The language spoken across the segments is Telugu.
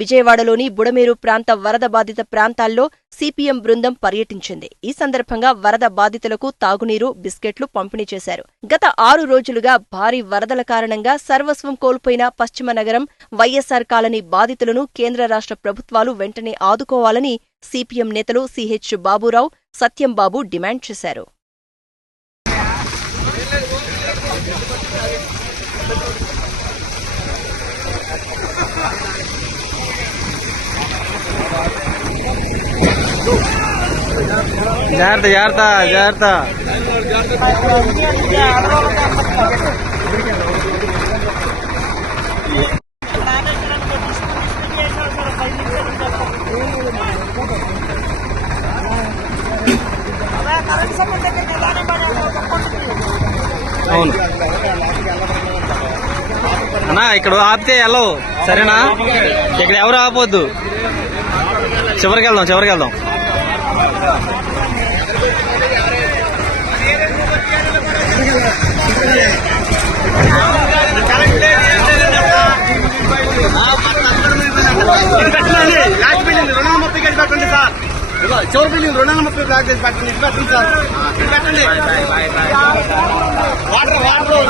విజయవాడలోని బుడమేరు ప్రాంత వరద బాధిత ప్రాంతాల్లో సిపిఎం బృందం పర్యటించింది. ఈ సందర్భంగా వరద బాధితులకు తాగునీరు బిస్కెట్లు పంపిణీ చేశారు. గత ఆరు రోజులుగా భారీ వరదల కారణంగా సర్వస్వం కోల్పోయిన పశ్చిమ నగరం వైఎస్సార్ కాలనీ బాధితులను కేంద్ర రాష్ట్ర ప్రభుత్వాలు వెంటనే ఆదుకోవాలని సిపిఎం నేతలు సిహెచ్ బాబురావు సత్యంబాబు డిమాండ్ చేశారు. జాగ్రత్త జాగ్రత్త జాగ్రత్త. అవును. అన్నా ఇక్కడ ఆపితే వెళ్ళవు సరేనా? ఇక్కడ ఎవరు ఆపొద్దు? చివరికి వెళ్దాం చివరికి వెళ్దాం పెట్టండి లాస్ట్ రెండు వందల ముప్పై సార్ చివరి బిల్డింగ్ రెండు ముప్పై ప్యాక్ చేసి పెట్టండి పెట్టండి సార్ పెట్టండి వాటర్ వాటర్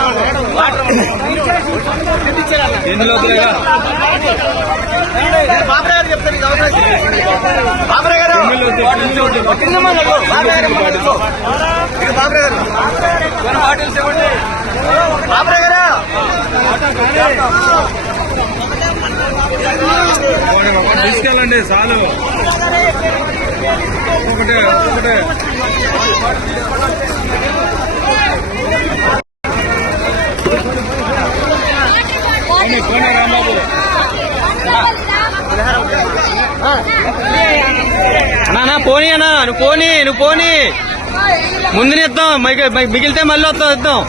వాటర్ ఇందులో బాబరాయ్ గారు చెప్తారు బాబరాయ్ తీసుకెళ్ళండి చాలు. ఒకటే ఒకటే రాంబాబు. అన్నా పోనీ అన్నా నువ్వు పోనీ నువ్వు పోనీ. ముందునే ఇద్దాం మిగిలితే మళ్ళీ వస్తాం ఇద్దాం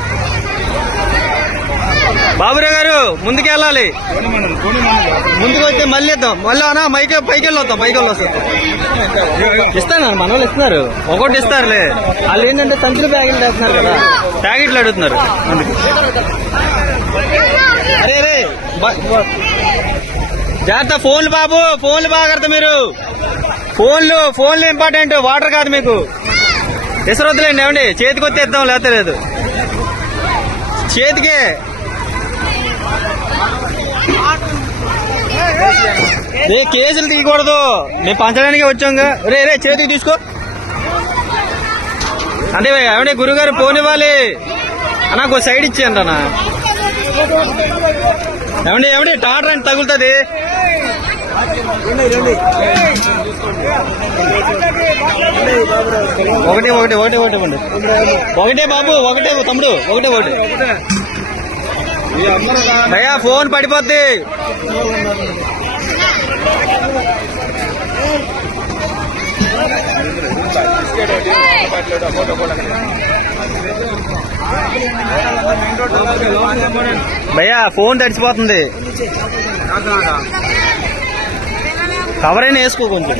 బాబురే గారు ముందుకు వెళ్ళాలి. ముందుకు వస్తే మళ్ళీ ఇద్దాం. మళ్ళీ అన్నా మైకి పైకి వెళ్ళొస్తాం పైకి వెళ్ళి వస్తాం. ఇస్తాను మన వాళ్ళు ఇస్తున్నారు. ఒకటి ఇస్తారులే. వాళ్ళు ఏంటంటే సంచులు ప్యాకెట్లు వేస్తున్నారు కదా. ప్యాకెట్లు అడుగుతున్నారు. అందుకు అరే అరే జాగ్రత్త ఫోన్లు బాబు ఫోన్లు బాగా మీరు. ఫోన్లు ఫోన్లు ఇంపార్టెంట్ వాటర్ కాదు మీకు. ఇసరొద్దులేండి ఏమండి? చేతికి వస్తే ఇద్దాం లేకపోతే లేదు. చేతికే. రే కేసులు తీయకూడదు. మేము పంచడానికి వచ్చాంగా రే రే చేతికి తీసుకో. అంటే ఏమండి? గురుగారు ఫోన్ ఇవ్వాలి. నాకు సైడ్ ఇచ్చేయండి అన్న. ఏమండి ఏమండి? టాటర్ అని తగులుతుంది. ఒకటి ఒకటి ఒకటి ఒకటి ఇవ్వండి. ఒకటే బాబు ఒకటే తమ్ముడు ఒకటే ఒకటి. భయ్యా ఫోన్ పడిపోద్ది. భయ్యా ఫోన్ తడిచిపోతుంది కవర్ అయినా వేసుకో కొంచెం.